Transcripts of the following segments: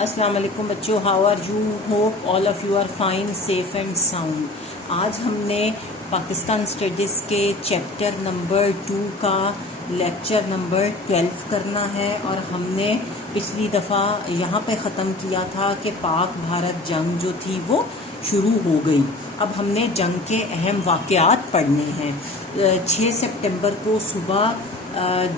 السلام علیکم بچوں، how are you? Hope all of you are fine, safe and sound. آج ہم نے پاکستان اسٹڈیز کے چیپٹر نمبر 2 کا لیکچر نمبر 12 کرنا ہے، اور ہم نے پچھلی دفعہ یہاں پہ ختم کیا تھا کہ پاک بھارت جنگ جو تھی وہ شروع ہو گئی۔ اب ہم نے جنگ کے اہم واقعات پڑھنے ہیں۔ 6 سپٹمبر کو صبح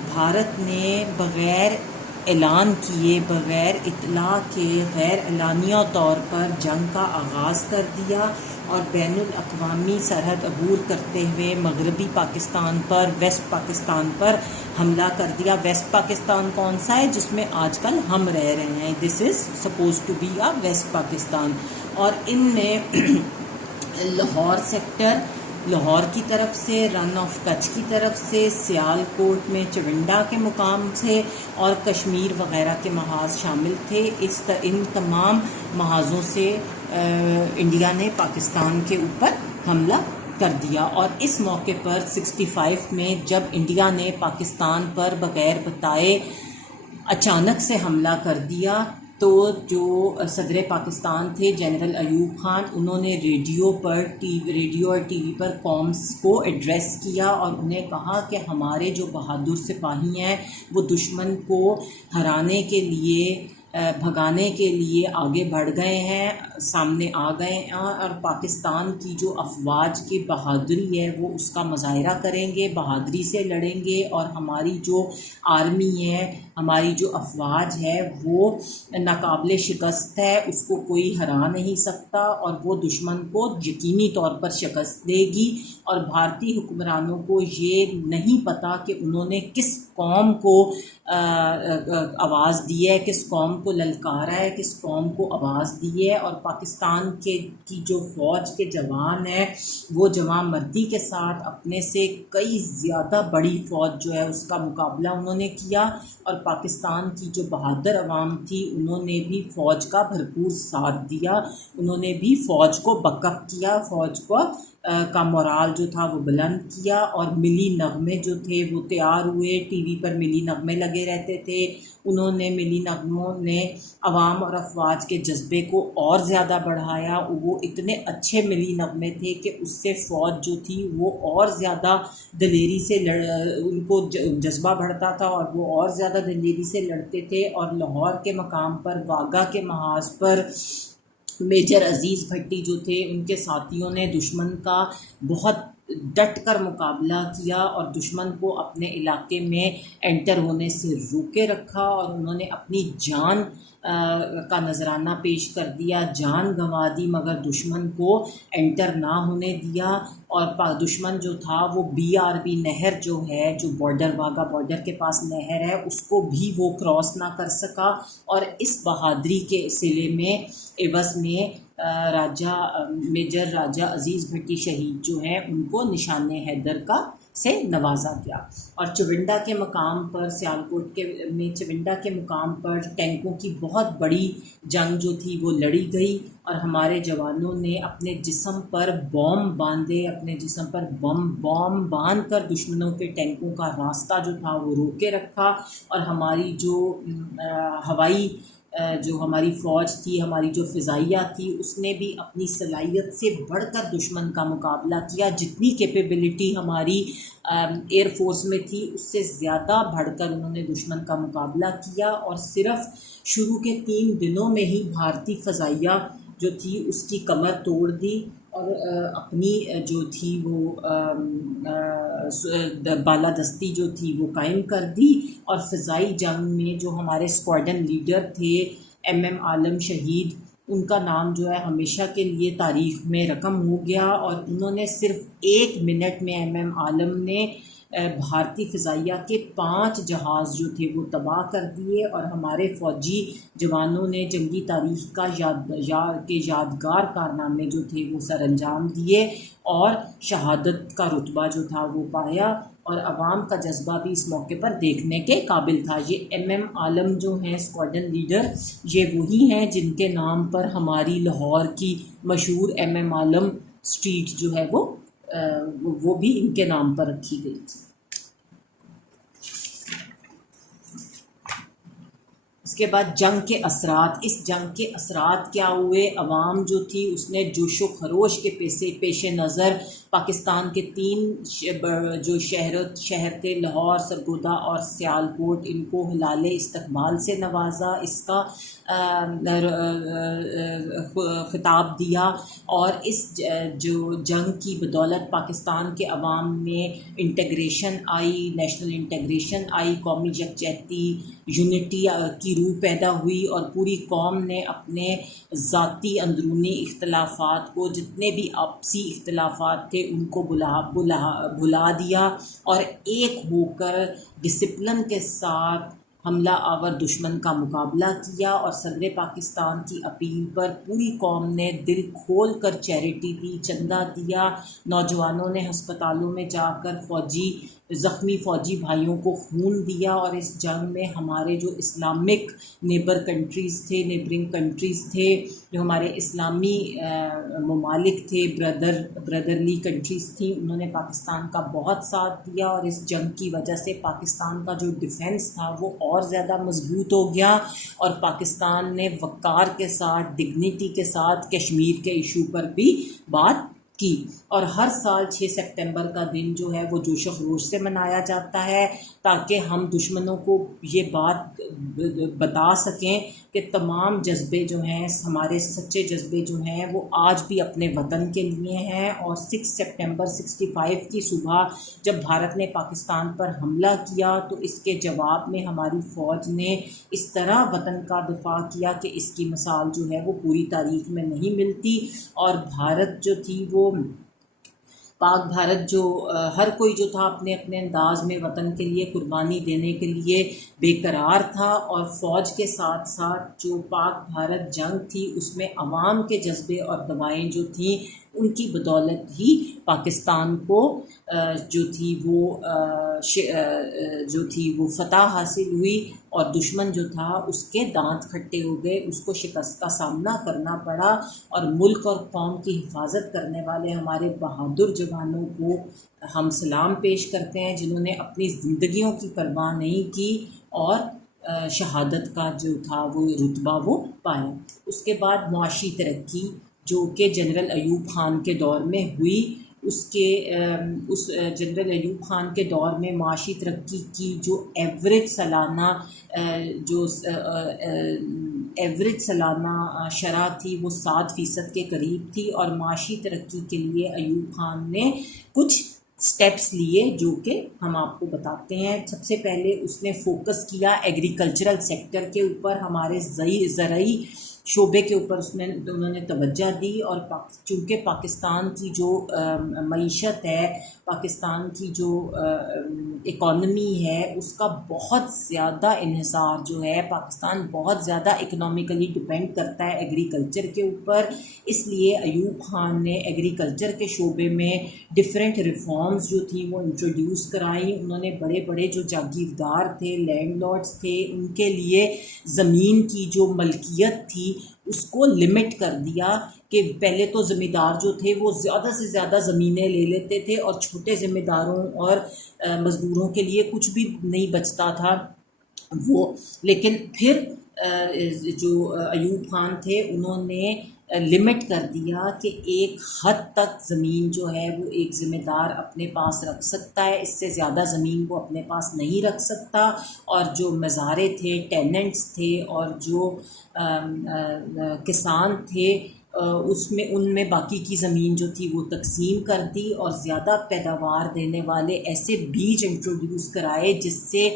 بھارت نے بغیر اعلان کیے، بغیر اطلاع کے، غیر اعلانیہ طور پر جنگ کا آغاز کر دیا اور بین الاقوامی سرحد عبور کرتے ہوئے مغربی پاکستان پر، ویسٹ پاکستان پر حملہ کر دیا۔ ویسٹ پاکستان کون سا ہے؟ جس میں آج کل ہم رہ رہے ہیں۔ This is supposed to be a West Pakistan. اور ان میں لاہور سیکٹر، لاہور کی طرف سے، رن آف کچھ کی طرف سے، سیال کوٹ میں چونڈا کے مقام سے، اور کشمیر وغیرہ کے محاذ شامل تھے۔ ان تمام محاذوں سے انڈیا نے پاکستان کے اوپر حملہ کر دیا۔ اور اس موقع پر 65 میں جب انڈیا نے پاکستان پر بغیر بتائے اچانک سے حملہ کر دیا، تو جو صدر پاکستان تھے جنرل ایوب خان، انہوں نے ریڈیو اور ٹی وی پر قوم کو ایڈریس کیا اور انہیں کہا کہ ہمارے جو بہادر سپاہی ہیں وہ دشمن کو ہرانے کے لیے، بھگانے کے لیے آگے بڑھ گئے ہیں، سامنے آ گئے ہیں، اور پاکستان کی جو افواج کی بہادری ہے وہ اس کا مظاہرہ کریں گے، بہادری سے لڑیں گے، اور ہماری جو آرمی ہے، ہماری جو افواج ہے وہ ناقابل شکست ہے، اس کو کوئی ہرا نہیں سکتا، اور وہ دشمن کو یقینی طور پر شکست دے گی۔ اور بھارتی حکمرانوں کو یہ نہیں پتہ کہ انہوں نے کس قوم کو آواز دی ہے، کس قوم کو للکارا ہے، کس قوم کو آواز دی ہے۔ اور پاکستان کی جو فوج کے جوان ہیں وہ جوان مردی کے ساتھ اپنے سے کئی زیادہ بڑی فوج جو ہے اس کا مقابلہ انہوں نے کیا، اور پاکستان کی جو بہادر عوام تھی انہوں نے بھی فوج کا بھرپور ساتھ دیا، انہوں نے بھی فوج کو بیک اپ کیا، فوج کا مورال جو تھا وہ بلند کیا، اور ملی نغمے جو تھے وہ تیار ہوئے۔ ٹی وی پر ملی نغمے لگے رہتے تھے، انہوں نے ملی نغموں نے عوام اور افواج کے جذبے کو اور زیادہ بڑھایا۔ وہ اتنے اچھے ملی نغمے تھے کہ اس سے فوج جو تھی وہ اور زیادہ دلیری سے ان کو جذبہ بڑھتا تھا، اور وہ اور زیادہ دلیری سے لڑتے تھے۔ اور لاہور کے مقام پر، واگا کے محاذ پر میجر عزیز بھٹی جو تھے، ان کے ساتھیوں نے دشمن کا بہت ڈٹ کر مقابلہ کیا اور دشمن کو اپنے علاقے میں انٹر ہونے سے روکے رکھا، اور انہوں نے اپنی جان کا نذرانہ پیش کر دیا، جان گنوا دی، مگر دشمن کو انٹر نہ ہونے دیا۔ اور دشمن جو تھا وہ BRB نہر جو ہے، جو بارڈر، واگا بارڈر کے پاس نہر ہے، اس کو بھی وہ کراس نہ کر سکا۔ اور اس بہادری کے صلے میں، عوض میں، میجر راجہ عزیز بھٹی شہید جو ہیں ان کو نشان حیدر سے نوازا گیا۔ اور چونڈا کے مقام پر، سیالکوٹ میں چونڈا کے مقام پر ٹینکوں کی بہت بڑی جنگ جو تھی وہ لڑی گئی، اور ہمارے جوانوں نے اپنے جسم پر بوم باندھے، اپنے جسم پر بوم باندھ کر دشمنوں کے ٹینکوں کا راستہ جو تھا وہ روکے رکھا۔ اور ہماری جو ہماری فوج تھی، ہماری جو فضائیہ تھی، اس نے بھی اپنی صلاحیت سے بڑھ کر دشمن کا مقابلہ کیا۔ جتنی کیپیبلٹی ہماری ایئر فورس میں تھی اس سے زیادہ بڑھ کر انہوں نے دشمن کا مقابلہ کیا، اور صرف شروع کے 3 دنوں میں ہی بھارتی فضائیہ جو تھی اس کی کمر توڑ دی، اور اپنی جو تھی وہ بالادستی جو تھی وہ قائم کر دی۔ اور فضائی جنگ میں جو ہمارے اسکواڈن لیڈر تھے MM عالم شہید، ان کا نام جو ہے ہمیشہ کے لیے تاریخ میں رقم ہو گیا، اور انہوں نے صرف 1 منٹ میں MM عالم نے بھارتی فضائیہ کے 5 جہاز جو تھے وہ تباہ کر دیے، اور ہمارے فوجی جوانوں نے جنگی تاریخ کا یادگار کارنامے جو تھے وہ سر انجام دیے، اور شہادت کا رتبہ جو تھا وہ پایا، اور عوام کا جذبہ بھی اس موقع پر دیکھنے کے قابل تھا۔ یہ MM عالم جو ہیں اسکواڈن لیڈر، یہ وہی ہیں جن کے نام پر ہماری لاہور کی مشہور MM عالم اسٹریٹ جو ہے وہ بھی ان کے نام پر رکھی گئی تھی۔ اس کے بعد جنگ کے اثرات. اس جنگ کے اثرات کیا ہوئے؟ عوام جو تھی اس نے جوش و خروش کے پیش نظر پاکستان کے 3 جو شہر تھے، لاہور، سرگودا اور سیالکوٹ، ان کو ہلال استقبال سے نوازا، اس کا خطاب دیا، اور اس جو جنگ کی بدولت پاکستان کے عوام میں انٹیگریشن آئی، نیشنل انٹیگریشن آئی، قومی یکجہتی، یونٹی کی روح پیدا ہوئی، اور پوری قوم نے اپنے ذاتی اندرونی اختلافات کو، جتنے بھی آپسی اختلافات تھے، ان کو بھلا دیا، اور ایک ہو کر ڈسپلن کے ساتھ حملہ آور دشمن کا مقابلہ کیا. اور صدر پاکستان کی اپیل پر پوری قوم نے دل کھول کر چیریٹی دی، چندہ دیا. نوجوانوں نے ہسپتالوں میں جا کر زخمی فوجی بھائیوں کو خون دیا، اور اس جنگ میں ہمارے جو اسلامک نیبرنگ کنٹریز تھے، جو ہمارے اسلامی ممالک تھے، بردرلی کنٹریز تھیں، انہوں نے پاکستان کا بہت ساتھ دیا، اور اس جنگ کی وجہ سے پاکستان کا جو ڈیفنس تھا وہ اور زیادہ مضبوط ہو گیا، اور پاکستان نے وقار کے ساتھ، ڈگنیٹی کے ساتھ کشمیر کے ایشو پر بھی بات کی. اور ہر سال 6 سپٹمبر کا دن جو ہے وہ جوش و خروش سے منایا جاتا ہے، تاکہ ہم دشمنوں کو یہ بات بتا سکیں کہ تمام جذبے جو ہیں، ہمارے سچے جذبے جو ہیں، وہ آج بھی اپنے وطن کے لیے ہیں. اور 6 سپٹمبر 65 کی صبح جب بھارت نے پاکستان پر حملہ کیا، تو اس کے جواب میں ہماری فوج نے اس طرح وطن کا دفاع کیا کہ اس کی مثال جو ہے وہ پوری تاریخ میں نہیں ملتی. اور بھارت جو تھی، وہ پاک بھارت جو ہر کوئی جو تھا اپنے اپنے انداز میں وطن کے لیے قربانی دینے کے لیے بے قرار تھا. اور فوج کے ساتھ ساتھ جو پاک بھارت جنگ تھی، اس میں عوام کے جذبے اور دوائیں جو تھیں، ان کی بدولت ہی پاکستان کو جو تھی وہ فتح حاصل ہوئی، اور دشمن جو تھا اس کے دانت کھٹے ہو گئے، اس کو شکست کا سامنا کرنا پڑا. اور ملک اور قوم کی حفاظت کرنے والے ہمارے بہادر جوانوں کو ہم سلام پیش کرتے ہیں، جنہوں نے اپنی زندگیوں کی پرواہ نہیں کی اور شہادت کا جو تھا وہ رتبہ وہ پایا. اس کے بعد معاشی ترقی جو کہ جنرل ایوب خان کے دور میں ہوئی، اس جنرل ایوب خان کے دور میں معاشی ترقی کی جو ایوریج سالانہ شرح تھی وہ 7% کے قریب تھی. اور معاشی ترقی کے لیے ایوب خان نے کچھ سٹیپس لیے جو کہ ہم آپ کو بتاتے ہیں. سب سے پہلے اس نے فوکس کیا ایگریکلچرل سیکٹر کے اوپر، ہمارے زرعی شعبے کے اوپر انہوں نے توجہ دی. اور چونکہ پاکستان کی جو معیشت ہے، پاکستان کی جو اکانومی ہے، اس کا بہت زیادہ انحصار جو ہے، پاکستان بہت زیادہ اکنامیکلی ڈپینڈ کرتا ہے ایگریکلچر کے اوپر. اس لیے ایوب خان نے ایگریکلچر کے شعبے میں ڈفرینٹ ریفارمز جو تھیں وہ انٹروڈیوس کرائیں. انہوں نے بڑے بڑے جو جاگیردار تھے، لینڈ لارڈز تھے، ان کے لیے زمین کی جو ملکیت تھی اس کو لمٹ کر دیا، کہ پہلے تو ذمہ دار جو تھے وہ زیادہ سے زیادہ زمینیں لے لیتے تھے، اور چھوٹے ذمہ داروں اور مزدوروں کے لیے کچھ بھی نہیں بچتا تھا وہ. لیکن پھر جو ایوب خان تھے انہوں نے لمٹ کر دیا کہ ایک حد تک زمین جو ہے وہ ایک ذمہ دار اپنے پاس رکھ سکتا ہے، اس سے زیادہ زمین وہ اپنے پاس نہیں رکھ سکتا. اور جو مزارے تھے، ٹیننٹس تھے، اور جو کسان تھے، ان میں باقی کی زمین جو تھی وہ تقسیم کر دی، اور زیادہ پیداوار دینے والے ایسے بیج انٹروڈیوس کرائے جس سے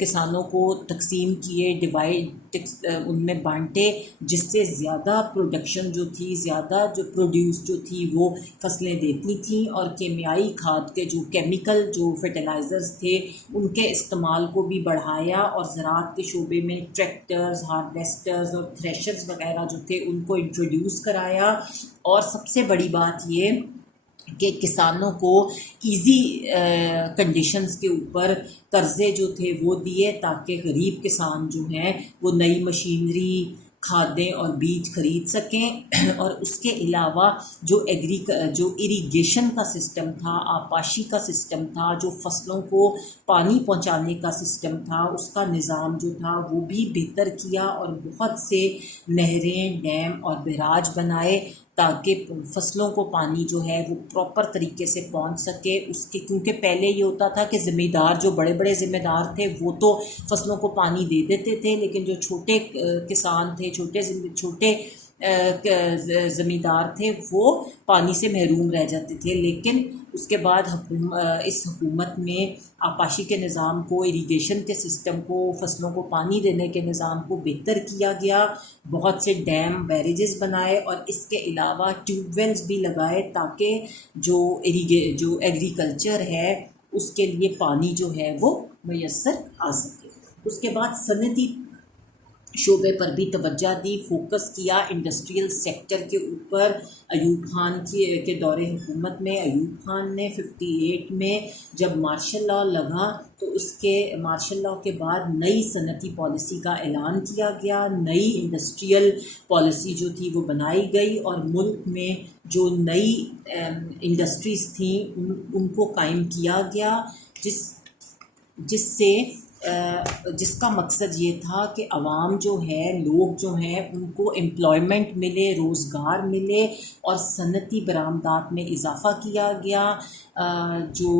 کسانوں کو تقسیم کیے، ڈیوائڈ ان میں بانٹے، جس سے زیادہ پروڈکشن جو تھی، زیادہ جو پروڈیوس جو تھی وہ فصلیں دیتی تھیں. اور کیمیائی کھاد کے جو کیمیکل جو فرٹیلائزرز تھے ان کے استعمال کو بھی بڑھایا، اور زراعت کے شعبے میں ٹریکٹرز، ہارویسٹرز اور تھریشرز وغیرہ جو تھے ان کو انٹروڈیوس کرایا. اور سب سے بڑی بات یہ کہ کسانوں کو ایزی کنڈیشنز کے اوپر قرضے جو تھے وہ دیے، تاکہ غریب کسان جو ہیں وہ نئی مشینری، کھادیں اور بیج خرید سکیں، اور اس کے علاوہ جو اریگیشن کا سسٹم تھا، آبپاشی کا سسٹم تھا، جو فصلوں کو پانی پہنچانے کا سسٹم تھا، اس کا نظام جو تھا وہ بھی بہتر کیا، اور بہت سے نہریں، ڈیم اور بیراج بنائے تاکہ فصلوں کو پانی جو ہے وہ پراپر طریقے سے پہنچ سکے اس کے، کیونکہ پہلے یہ ہوتا تھا کہ ذمہ دار، جو بڑے بڑے ذمہ دار تھے وہ تو فصلوں کو پانی دے دیتے تھے، لیکن جو چھوٹے کسان تھے، چھوٹے زمیندار تھے، وہ پانی سے محروم رہ جاتے تھے۔ لیکن اس کے بعد اس حکومت میں آبپاشی کے نظام کو، اریگیشن کے سسٹم کو، فصلوں کو پانی دینے کے نظام کو بہتر کیا گیا، بہت سے ڈیم، بیریجز بنائے، اور اس کے علاوہ ٹیوب ویلز بھی لگائے تاکہ جو ایگریکلچر ہے اس کے لیے پانی جو ہے وہ میسر آ سکے۔ اس کے بعد صنعتی شعبے پر بھی توجہ دی، فوکس کیا انڈسٹریل سیکٹر کے اوپر۔ ایوب خان کے دور حکومت میں ایوب خان نے 58 میں جب مارشل لاء لگا تو اس کے مارشل لاء کے بعد نئی صنعتی پالیسی کا اعلان کیا گیا، نئی انڈسٹریل پالیسی جو تھی وہ بنائی گئی، اور ملک میں جو نئی انڈسٹریز تھیں ان کو قائم کیا گیا، جس کا مقصد یہ تھا کہ عوام جو ہے، لوگ جو ہیں، ان کو امپلائمنٹ ملے، روزگار ملے، اور صنعتی برآمدات میں اضافہ کیا گیا۔ جو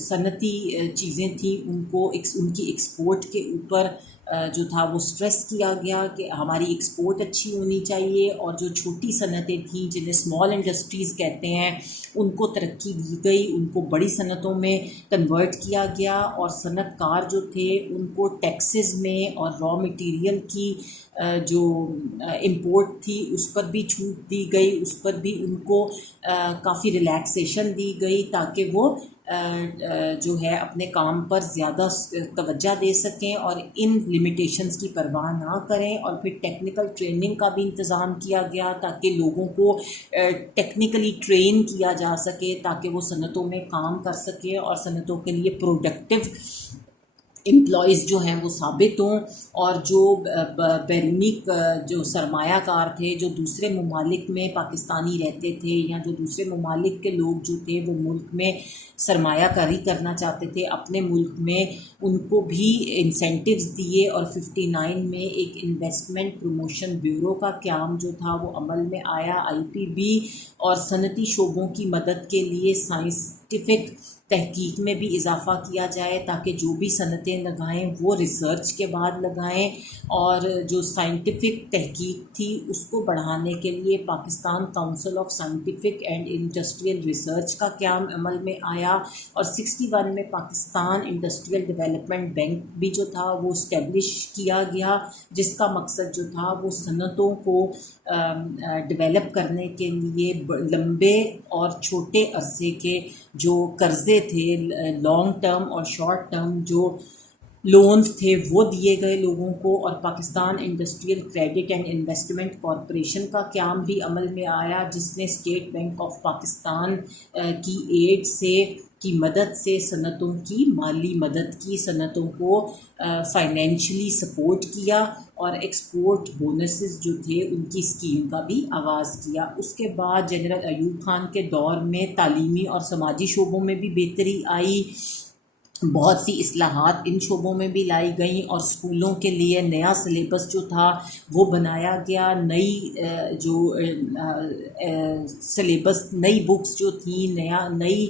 صنعتی چیزیں تھیں ان کی ایکسپورٹ کے اوپر جو تھا وہ سٹریس کیا گیا کہ ہماری ایکسپورٹ اچھی ہونی چاہیے، اور جو چھوٹی صنعتیں تھیں جنہیں اسمال انڈسٹریز کہتے ہیں ان کو ترقی دی گئی، ان کو بڑی صنعتوں میں کنورٹ کیا گیا، اور صنعت کار جو تھے ان کو ٹیکسز میں اور را مٹیریل کی جو امپورٹ تھی اس پر بھی چھوٹ دی گئی، اس پر بھی ان کو کافی ریلیکسیشن دی گئی تاکہ وہ جو ہے اپنے کام پر زیادہ توجہ دے سکیں اور ان لمیٹیشنز کی پرواہ نہ کریں۔ اور پھر ٹیکنیکل ٹریننگ کا بھی انتظام کیا گیا تاکہ لوگوں کو ٹیکنیکلی ٹرین کیا جا سکے تاکہ وہ صنعتوں میں کام کر سکیں اور صنعتوں کے لیے پروڈکٹیو امپلائیز جو ہیں وہ ثابت ہوں، اور جو بیرونی جو سرمایہ کار تھے، جو دوسرے ممالک میں پاکستانی رہتے تھے یا جو دوسرے ممالک کے لوگ جو تھے وہ ملک میں سرمایہ کاری کرنا چاہتے تھے اپنے ملک میں، ان کو بھی انسینٹیوز دیے، اور 59 میں ایک انویسٹمنٹ پروموشن بیورو کا قیام جو تھا وہ عمل میں آیا، IPB، اور صنعتی شعبوں کی مدد کے لیے سائنسٹیفک تحقیق میں بھی اضافہ کیا جائے تاکہ جو بھی صنعتیں لگائیں وہ ریسرچ کے بعد لگائیں، اور جو سائنٹیفک تحقیق تھی اس کو بڑھانے کے لیے Pakistan council of scientific and industrial research کا قیام عمل میں آیا، اور 61 میں پاکستان انڈسٹریل ڈیولپمنٹ بینک بھی جو تھا وہ اسٹیبلش کیا گیا، جس کا مقصد جو تھا وہ صنعتوں کو ڈیولپ کرنے کے لیے لمبے اور چھوٹے عرصے کے جو قرضے تھے، لانگ ٹرم اور شارٹ ٹرم جو لونز تھے وہ دیے گئے لوگوں کو، اور Pakistan industrial credit and investment corporation کا قیام بھی عمل میں آیا، جس نے اسٹیٹ بینک آف پاکستان کی ایڈ کی مدد سے صنعتوں کی مالی مدد کی، صنعتوں کو فائنینشلی سپورٹ کیا، اور ایکسپورٹ بونسز جو تھے ان کی اسکیم کا بھی آغاز کیا۔ اس کے بعد جنرل ایوب خان کے دور میں تعلیمی اور سماجی شعبوں میں بھی بہتری آئی، بہت سی اصلاحات ان شعبوں میں بھی لائی گئیں، اور اسکولوں کے لیے نیا سلیبس جو تھا وہ بنایا گیا، نئی جو سلیبس، نئی بکس جو تھیں، نئی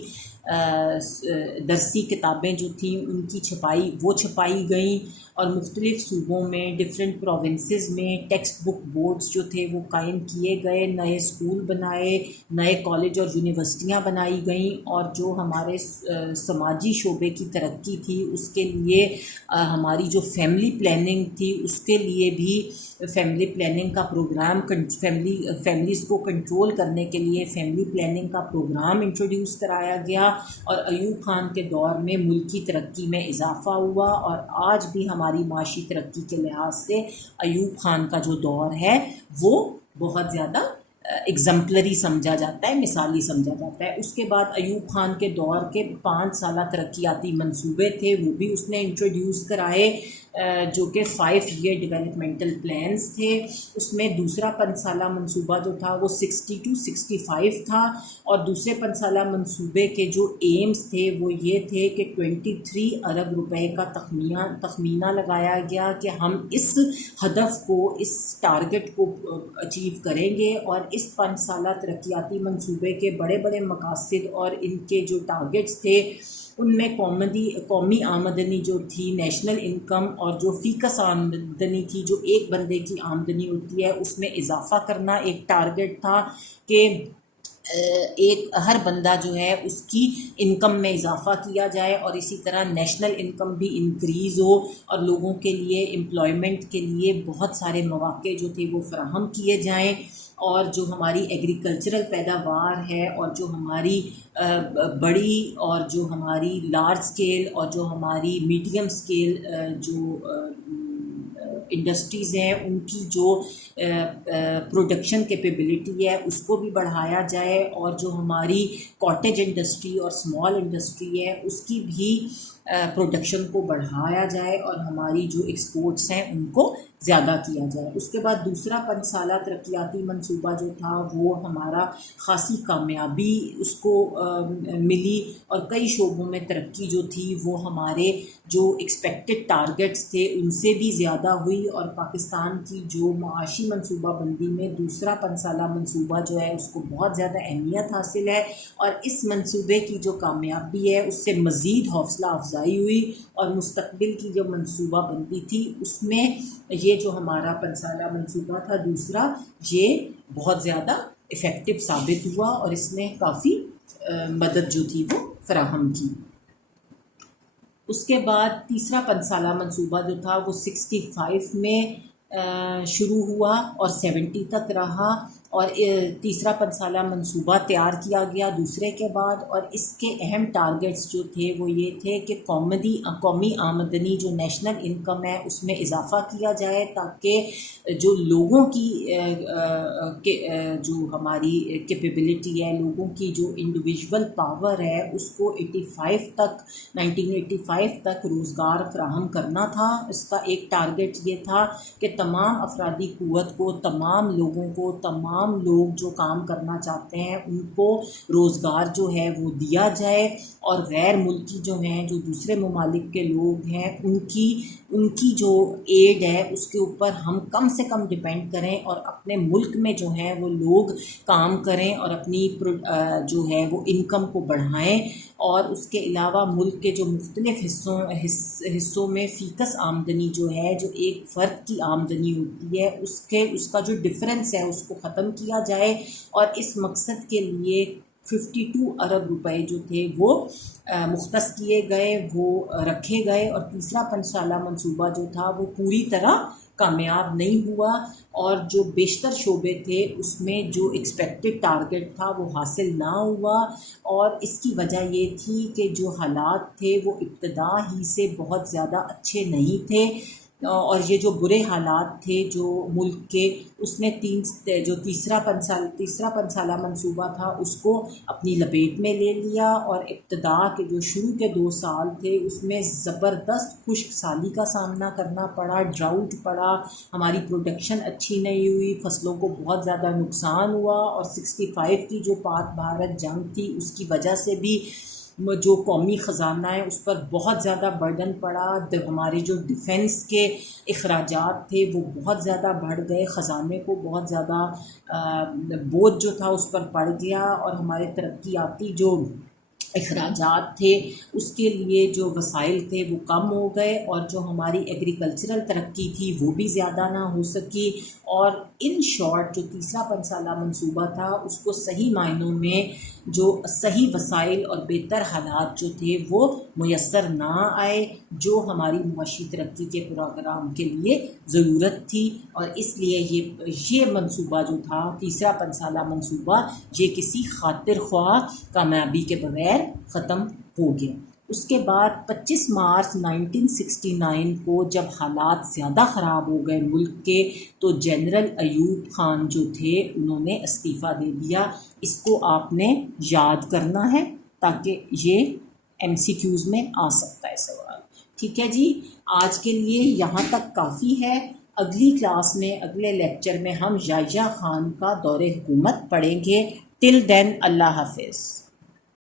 درسی کتابیں جو تھیں ان کی چھپائی گئیں، اور مختلف صوبوں میں ڈفرینٹ پروونسز میں ٹیکسٹ بک بورڈز جو تھے وہ قائم کیے گئے، نئے اسکول بنائے، نئے کالج اور یونیورسٹیاں بنائی گئیں، اور جو ہمارے سماجی شعبے کی ترقی تھی اس کے لیے ہماری جو فیملی پلاننگ تھی اس کے لیے بھی فیملی پلاننگ کا پروگرام، فیملیز کو کنٹرول کرنے کے لیے فیملی پلاننگ کا پروگرام انٹروڈیوس کرایا گیا، اور ایوب خان کے دور میں ملکی ترقی میں اضافہ ہوا، اور آج بھی ہماری معاشی ترقی کے لحاظ سے ایوب خان کا جو دور ہے وہ بہت زیادہ ایگزمپلری سمجھا جاتا ہے، مثالی سمجھا جاتا ہے۔ اس کے بعد ایوب خان کے دور کے 5 سالہ ترقیاتی منصوبے تھے وہ بھی اس نے انٹروڈیوس کرائے، جو کہ 5 ایئر ڈیولپمنٹل پلانس تھے، اس میں دوسرا 5 سالہ منصوبہ جو تھا وہ 60 to 65 تھا، اور دوسرے 5 سالہ منصوبے کے جو ایمز تھے وہ یہ تھے کہ 23 ارب روپے کا تخمینہ لگایا گیا کہ ہم اس ہدف کو، اس ٹارگٹ کو اچیو کریں گے، اور اس 5 سالہ ترقیاتی منصوبے کے بڑے بڑے مقاصد اور ان کے جو ٹارگٹس تھے ان میں قومی آمدنی جو تھی، نیشنل انکم، اور جو فی کس آمدنی تھی جو ایک بندے کی آمدنی ہوتی ہے اس میں اضافہ کرنا ایک ٹارگٹ تھا کہ ہر بندہ جو ہے اس کی انکم میں اضافہ کیا جائے، اور اسی طرح نیشنل انکم بھی انکریز ہو، اور لوگوں کے لیے امپلائمنٹ کے لیے بہت سارے مواقع جو تھے وہ فراہم کیے جائیں، اور جو ہماری ایگریکلچرل پیداوار ہے، اور جو ہماری بڑی اور جو ہماری لارج اسکیل اور جو ہماری میڈیم اسکیل جو انڈسٹریز ہیں ان کی جو پروڈکشن کیپیبلٹی ہے اس کو بھی بڑھایا جائے، اور جو ہماری کاٹیج انڈسٹری اور اسمال انڈسٹری ہے اس کی بھی پروڈکشن کو بڑھایا جائے، اور ہماری جو ایکسپورٹس ہیں ان کو زیادہ کیا جائے۔ اس کے بعد دوسرا 5 سالہ ترقیاتی منصوبہ جو تھا وہ ہمارا خاصی کامیابی اس کو ملی، اور کئی شعبوں میں ترقی جو تھی وہ ہمارے جو ایکسپیکٹڈ ٹارگٹس تھے ان سے بھی زیادہ ہوئی، اور پاکستان کی جو معاشی منصوبہ بندی میں دوسرا 5 سالہ منصوبہ جو ہے اس کو بہت زیادہ اہمیت حاصل ہے، اور اس منصوبے کی جو کامیابی ہے اس سے مزید حوصلہ افزائی ہوئی، اور مستقبل کی جو منصوبہ بندی تھی اس میں یہ جو ہمارا 5 سالہ منصوبہ تھا دوسرا، یہ بہت زیادہ افیکٹو ثابت ہوا، اور اس نے کافی مدد جو تھی وہ فراہم کی۔ اس کے بعد تیسرا 5 سالہ منصوبہ جو تھا وہ 65 میں شروع ہوا اور 70 تک رہا، اور تیسرا 5 سالہ منصوبہ تیار کیا گیا دوسرے کے بعد، اور اس کے اہم ٹارگٹس جو تھے وہ یہ تھے کہ قومی آمدنی جو نیشنل انکم ہے اس میں اضافہ کیا جائے، تاکہ جو لوگوں کی جو ہماری کیپیبلٹی ہے، لوگوں کی جو انڈیویژول پاور ہے اس کو 1985 تک روزگار فراہم کرنا تھا۔ اس کا ایک ٹارگٹ یہ تھا کہ تمام افرادی قوت کو، تمام لوگوں کو، تمام لوگ جو کام کرنا چاہتے ہیں ان کو روزگار جو ہے وہ دیا جائے، اور غیر ملکی جو ہیں، جو دوسرے ممالک کے لوگ ہیں، ان کی جو ایڈ ہے اس کے اوپر ہم کم سے کم ڈپینڈ کریں، اور اپنے ملک میں جو ہیں وہ لوگ کام کریں اور اپنی جو ہے وہ انکم کو بڑھائیں، اور اس کے علاوہ ملک کے جو مختلف حصوں میں فیکس آمدنی جو ہے، جو ایک فرد کی آمدنی ہوتی ہے، اس کا جو ڈفرینس ہے اس کو ختم کیا جائے، اور اس مقصد کے لیے 52 ارب روپے جو تھے وہ مختص کیے گئے، وہ رکھے گئے، اور تیسرا 5 سالہ منصوبہ جو تھا وہ پوری طرح کامیاب نہیں ہوا، اور جو بیشتر شعبے تھے اس میں جو ایکسپیکٹڈ ٹارگٹ تھا وہ حاصل نہ ہوا، اور اس کی وجہ یہ تھی کہ جو حالات تھے وہ ابتدا ہی سے بہت زیادہ اچھے نہیں تھے، اور یہ جو برے حالات تھے جو ملک کے، اس نے جو تیسرا 5 سالہ منصوبہ تھا اس کو اپنی لپیٹ میں لے لیا، اور ابتدا کے جو شروع کے 2 سال تھے اس میں زبردست خشک سالی کا سامنا کرنا پڑا، ڈراؤٹ پڑا، ہماری پروڈکشن اچھی نہیں ہوئی، فصلوں کو بہت زیادہ نقصان ہوا، اور 65 کی جو پاک بھارت جنگ تھی اس کی وجہ سے بھی جو قومی خزانہ ہے اس پر بہت زیادہ برڈن پڑا، ہمارے جو ڈیفنس کے اخراجات تھے وہ بہت زیادہ بڑھ گئے، خزانے کو بہت زیادہ بوجھ جو تھا اس پر پڑ گیا، اور ہمارے ترقیاتی جو اخراجات تھے اس کے لیے جو وسائل تھے وہ کم ہو گئے، اور جو ہماری ایگریکلچرل ترقی تھی وہ بھی زیادہ نہ ہو سکی، اور ان شارٹ جو تیسرا 5 سالہ منصوبہ تھا اس کو صحیح معنوں میں جو صحیح وسائل اور بہتر حالات جو تھے وہ میسر نہ آئے جو ہماری معاشی ترقی کے پروگرام کے لیے ضرورت تھی، اور اس لیے یہ منصوبہ جو تھا تیسرا 5 سالہ منصوبہ یہ کسی خاطر خواہ کامیابی کے بغیر ختم ہو گیا۔ اس کے بعد 25 مارچ 1969 کو جب حالات زیادہ خراب ہو گئے ملک کے، تو جنرل ایوب خان جو تھے انہوں نے استعفیٰ دے دیا۔ اس کو آپ نے یاد کرنا ہے تاکہ یہ MCQs میں آ سکتا ہے سوال۔ ٹھیک ہے جی، آج کے لیے یہاں تک کافی ہے. اگلی کلاس میں، اگلے لیکچر میں ہم یحییٰ خان کا دور حکومت پڑھیں گے. ٹل دین اللہ حافظ.